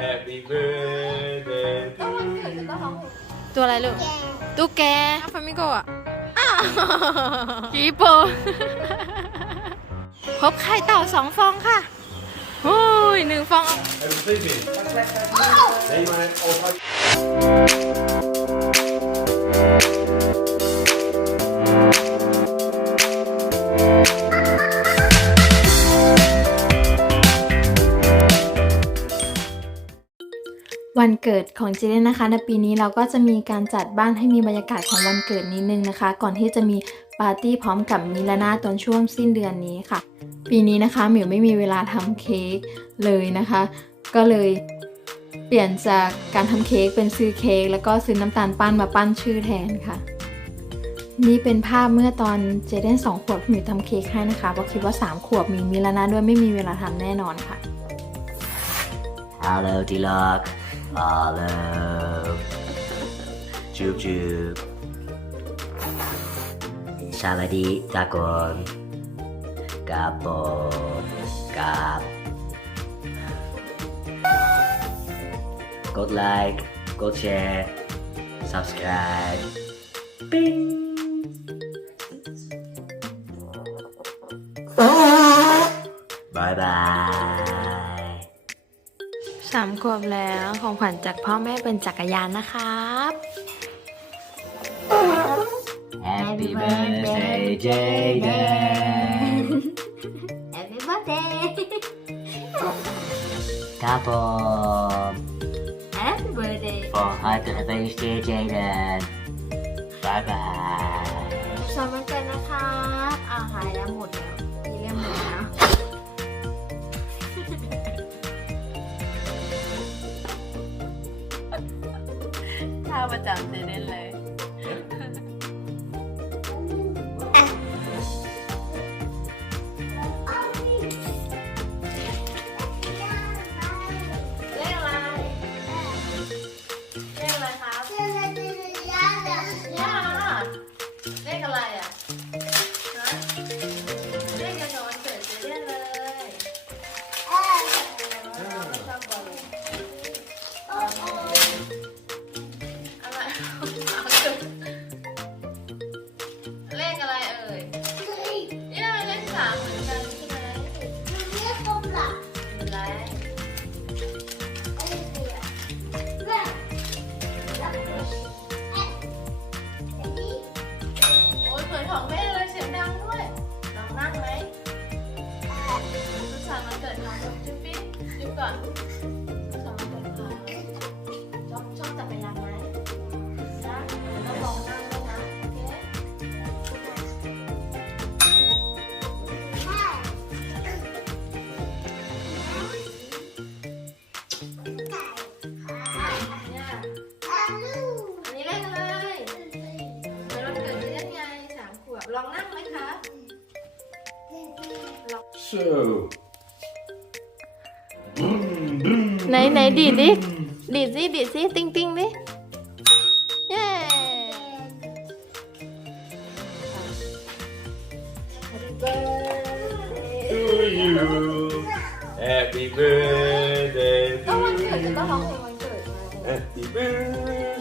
Happy birthday ก็วันเกิดจะต้องร้องเพลงตัวอะไรลูกตุ๊กแกฟามิโกอะอ้าวกีโป พบไข่เต่าสองฟองค่ะโอ้ยหนึ่งฟอง Heb je er steeds in? วันเกิดของเจเดนนะคะ ในปีนี้เราก็จะมีการจัดบ้านให้มีบรรยากาศของวันเกิดนิดนึงนะคะ ก่อนที่จะมีปาร์ตี้พร้อมกับมิลาน่าตอนช่วงสิ้นเดือนนี้ค่ะ ปีนี้นะคะหมิวไม่มีเวลาทำเค้กเลยนะคะ ก็เลยเปลี่ยนจากการทำเค้กเป็นซื้อเค้กแล้วก็ซื้อน้ำตาลปั้นมาปั้นชื่อแทนค่ะ นี่เป็นภาพเมื่อตอนเจเดนสองขวบหมิวทำเค้กให้นะคะเพราะคิดว่า3ขวบมีมิลาน่าด้วยไม่มีเวลาทำแน่นอนค่ะ Hello, Dilok. I love Chup chup Savadi takon Kapo Kap Code like, code share, subscribe. Bing, Bye bye. สามขวบแล้วของขวัญจากพ่อแม่เป็นจักรยานนะครับ Happy birthday, Jaden. แฮปปี้เบิร์ดเดย์ Kapom. แฮปปี้เบิร์ดเดย์ For happy birthday, Jaden. Bye bye. สวัสดีวันเกิดนะครับอ่าหายแล้วหมด ท่า ดมาจุ๊บปิ๊บจุ๊บก่อนลูกสาวมันเกิดมาชอบชอบจักรยานไหมนะเดี๋ยวต้องลองนั่งด้วยนะโอเคเนี่ยอันนี้เลขอะไรเป็นวันเกิดเรียนไงสามขวบลองนั่งไหมคะ Zo. Này này đi đi. Đi gì đi gì tinh tinh đi. Yeah. Happy birthday to you. Happy birthday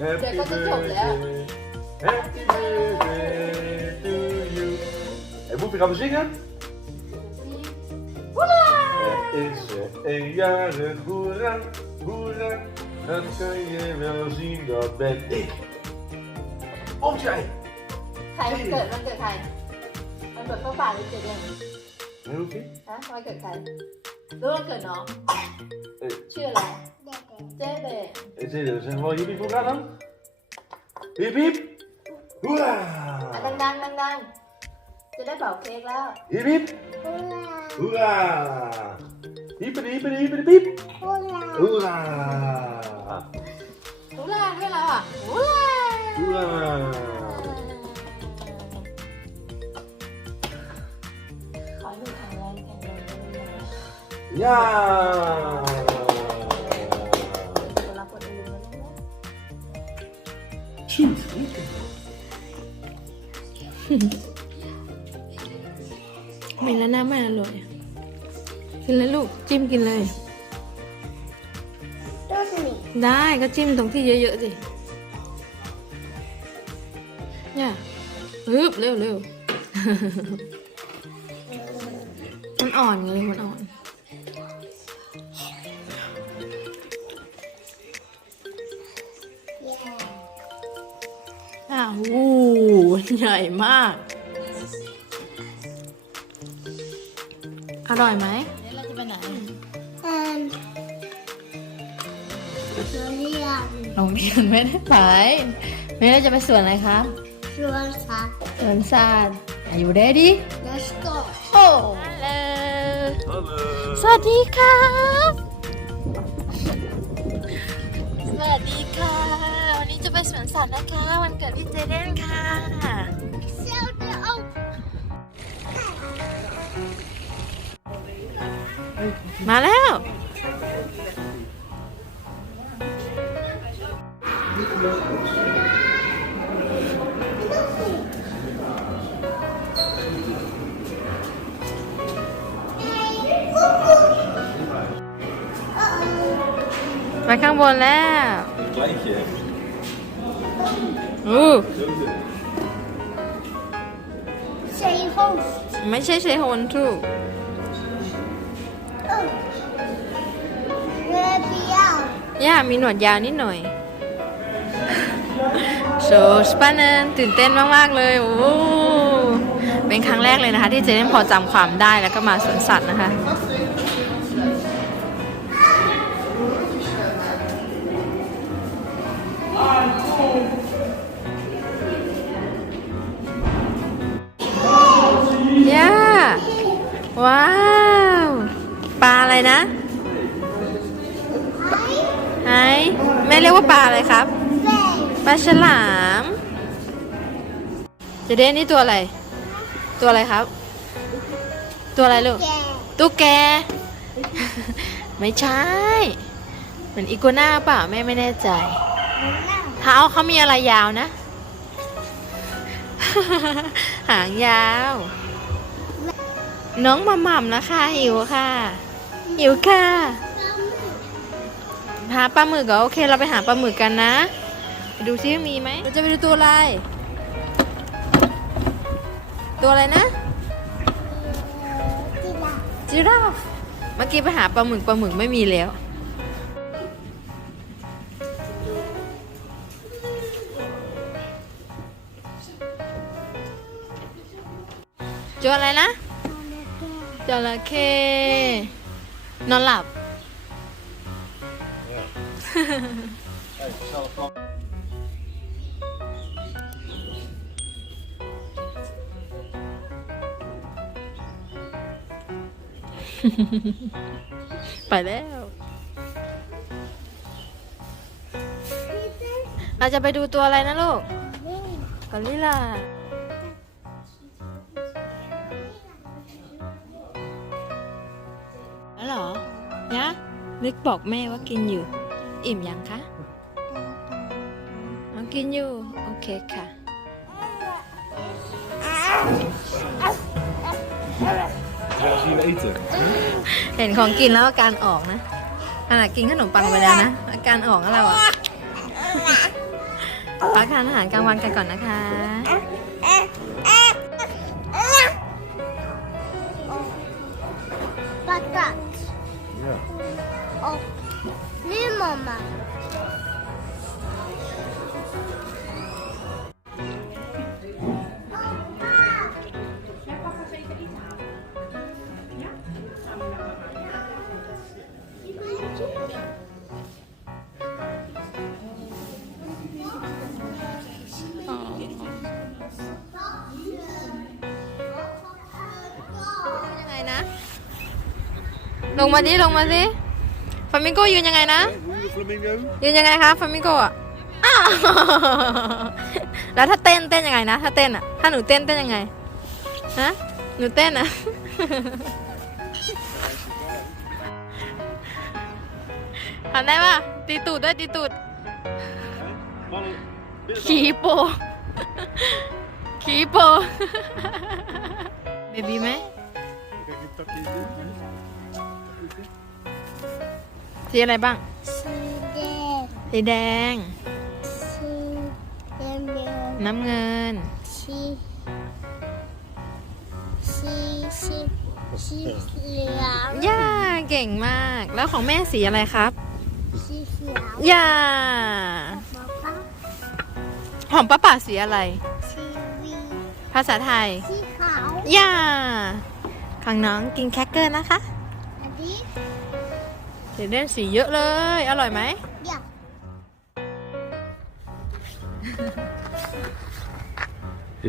Happy birthday. Happy birthday to you. En moet je gaan zingen? Er is er een jarig, hoera, hoera. Dat kun je wel zien, dat ben ik. Of jij? ใครวันเกิดวันเกิดใครวันเกิดพ่อป่าหรือเกิดเล่น En hoe is ฮะวันเกิดใครรู้วันเกิดน้อง het? ชื่ออะไรเจ๊เบ Eh, Zit er, zeg maar, jullie voor dan? Hiep, hiep. Hoera. อะดังๆดังๆจะได้เป่าเค้กแล้ว Hiep, hiep. Hoera. Hiepie, hiepie, hiepie, hiep. Hoera. ฮูลาด้วยแล้วอะ ฮูลา Hoera. ขอให้ดูแข็งแรงแข็งแรงเลยนะ Ja. คนรักคนอื่นนะลูกนะ Zoet, lekker. มีแล้วหน้าไม่อร่อยกินเลยลูกจิ้มกินเลยได้ก็จิ้มตรงที่เยอะๆสิเนี่ยฮึบเร็วเร็วมันอ่อนไงมันอ่อนอ้าวอู้ใหญ่มาก อร่อยไหม เดี๋ยวเราจะไปไหนโรงเรียนไม่ได้ไปไม่ได้จะไปสวนอะไรครับสวนสัตว์ Are you ready Let's go โอ้ฮัลโหลสวัสดีครับ สวัสดีค่ะ วันนี้จะไปสวนสัตว์นะคะ วันเกิดพี่เจเดนค่ะ มาแล้วไปข้างบนแล้ว Kleintje. อู้ Grote. ไม่ใช่เซโฮนทูก ย่ามีหนวดยาวนิดหน่อยโชสปานันตื่นเต้นมาก ๆ เลย โอ้ เป็นครั้งแรกเลยนะคะ ที่เจเล่นพอจำความได้แล้วก็มาสวนสัตว์นะคะ ยกว่าปลาอะไรครับ ปลาฉลามเจเดนนี่ตัวอะไร ตัวอะไรครับ ตัวอะไรลูก ตุ๊กแก ไม่ใช่ เหมือนอีกัวน่าเปล่าแม่ไม่แน่ใจ เท้าเขามีอะไรยาวนะ หางยาว น้องมาหม่ำนะคะหิวค่ะ หิวค่ะ หาปลาหมึกเหรอโอเค เราไปหาปลาหมึกกันนะไปดูซิว่ามีไหมเราจะไปดูตัวอะไร ตัวอะไรนะจิราฟเมื่อกี้ไปหาปลาหมึกปลาหมึกไม่มีแล้วตัวอะไรนะจระเข้นอนหลับ ไปแล้วเราจะไปดูตัวอะไรนะลูกกอริลลาแล้วเหรอ ยะ นึกบอกแม่ว่ากินอยู่ อิ่มยังคะอ๋อกินอยู่ โอเคค่ะ Ja, zien eten. เห็นของกินแล้วอาการออกนะขนาดกินขนมปังไปแล้วนะ อาการออกแล้วเราอะพักทานอาหารกลางวันกันก่อนนะคะ ลงมาดิลงมาดิฟามิงโกยืนยังไงนะ ยืนยังไงคะฟามิงโกอะแล้วถ้าเต้นเต้นยังไงนะ ถ้าเต้นอะ ถ้าหนูเต้นเต้นยังไง ฮะ หนูเต้นอะ ทำได้ปะตีตูดด้วยตีตูด ขี่โป ขี่โป เบบี้ไหม สีอะไรบ้าง Side. สีแดง สีเหลืองเหลืองน้ำเงิน สีสีสีสีเหลืองย่าเก่งมาก แล้วของแม่สีอะไรครับ สีเขียวย่าบอกว่าของป้าป่าสีอะไร สีวีภาษาไทย สีขาวย่าของน้องกินแครกเกอร์นะคะอันนี้ เดี๋ยวเล่นสีเยอะเลย อร่อยไหมอยาก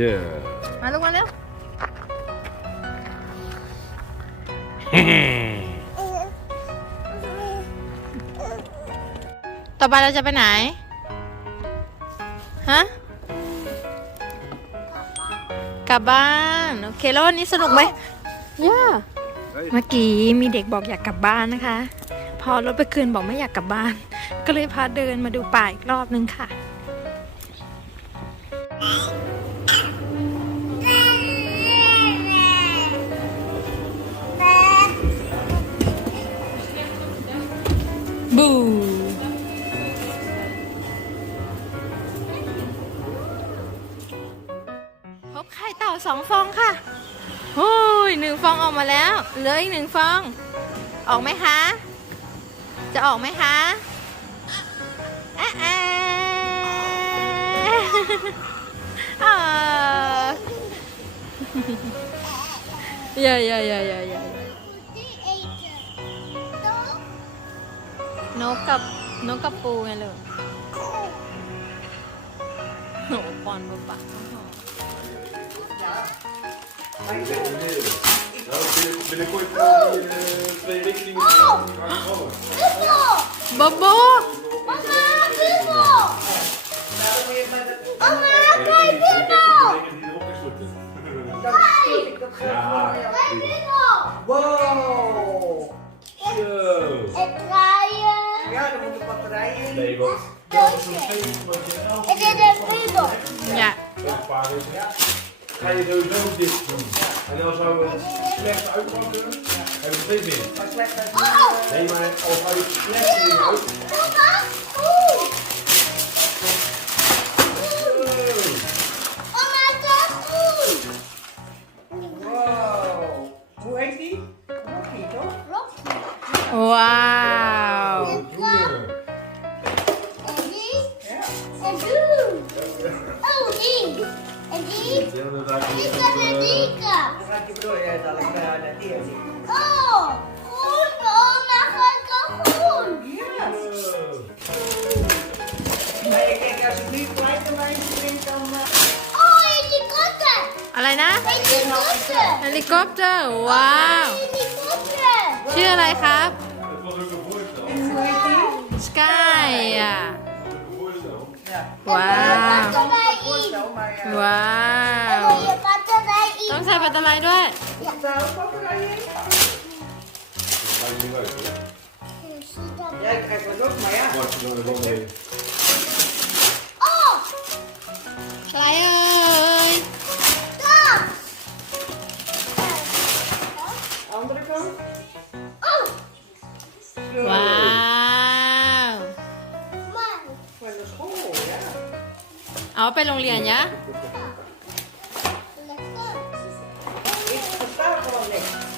Yeah. มาลูกมาเร็วต่อไปเราจะไปไหน ฮะ กลับบ้าน โอเค แล้ววันนี้สนุกไหมย่าเมื่อกี้มีเด็กบอกอยากกลับบ้านนะคะ พอรถไปคืนบอกไม่อยากกลับบ้าน ก็เลยพาเดินมาดูป่าอีกรอบนึงค่ะบูพบไข่เต่าสองฟองค่ะโอ้ยหนึ่งฟองออกมาแล้ว เหลืออีกหนึ่งฟอง ออกไหมคะ จะออกไหมคะแอะอะอ่าอย่าอย่าย่าย่าย่นกกับนกกับปูไงเลยโหปอนบุปะ Nou, binnen- binnenkort gaan we hier eh, twee rekeningen gaan komen. บุโบบอบโบมามาบุโบมามา En ไป die บุโบ rekening die erop is moeten. ไปบุโบ Wow! Zo. เอ็ดไรเอะ Ja, er moet een batterij in. Nee, want dat is nog steeds wat je ga je door zo dicht doen. En dan zou we het slecht uitpakken, hebben we steeds in. Maar slecht uit. Nee, maar als uit slecht dingen uit. นะ Helikopter. เฮลิคอปเตอร์ว้าว Helikopter. ชื่ออะไรครับ Het was ook een voorstel. En hoe heet die? สกายอะ Een voorstel. Ja. ว้าว Batterij in. Voorstel, maar ja. ว้าว Wil je batterij ต้อง in? ใส่แบตเตอรี่ด้วย Is daar ook batterij in? Dat maakt niet uit, hoor. Ja, ik krijg wat ook, sampai liannya?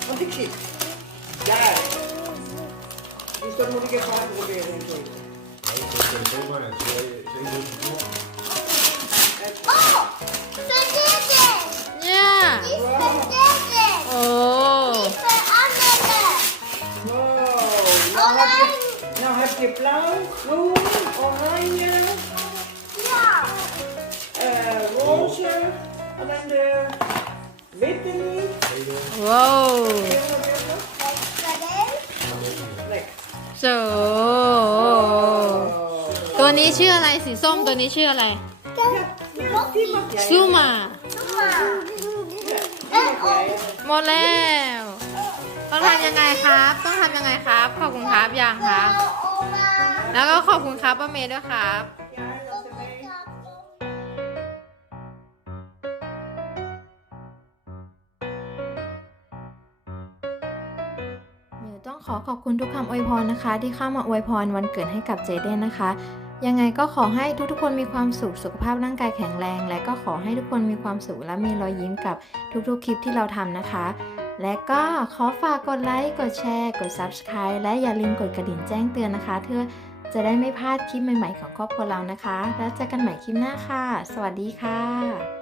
Oh, Ya. Oh. No, no, no, no, no, no, Alleen de witte niet. ว้าว Lekker. Lekker. โซตัวนี้ชื่ออะไรสีส้มตัวนี้ชื่ออะไร ซูมา หมดแล้ว ต้องทำยังไงครับ ต้องทำยังไงครับ ขอบคุณครับยังครับ แล้วก็ขอบคุณครับป้าเมย์ด้วยครับ ต้องขอขอบคุณทุกคำอวยพรนะคะ ที่เข้ามาอวยพรวันเกิดให้กับเจเดนนะคะ ยังไงก็ขอให้ทุกๆคนมีความสุขสุขภาพร่างกายแข็งแรง และก็ขอให้ทุกคนมีความสุขและมีรอยยิ้มกับทุกๆคลิปที่เราทำนะคะ และก็ขอฝากกดไลค์กดแชร์กด Subscribe และอย่าลืมกดกระดิ่งแจ้งเตือนนะคะเพื่อจะได้ไม่พลาดคลิปใหม่ๆของครอบครัวเรานะคะ แล้วเจอกันใหม่คลิปหน้าค่ะ สวัสดีค่ะ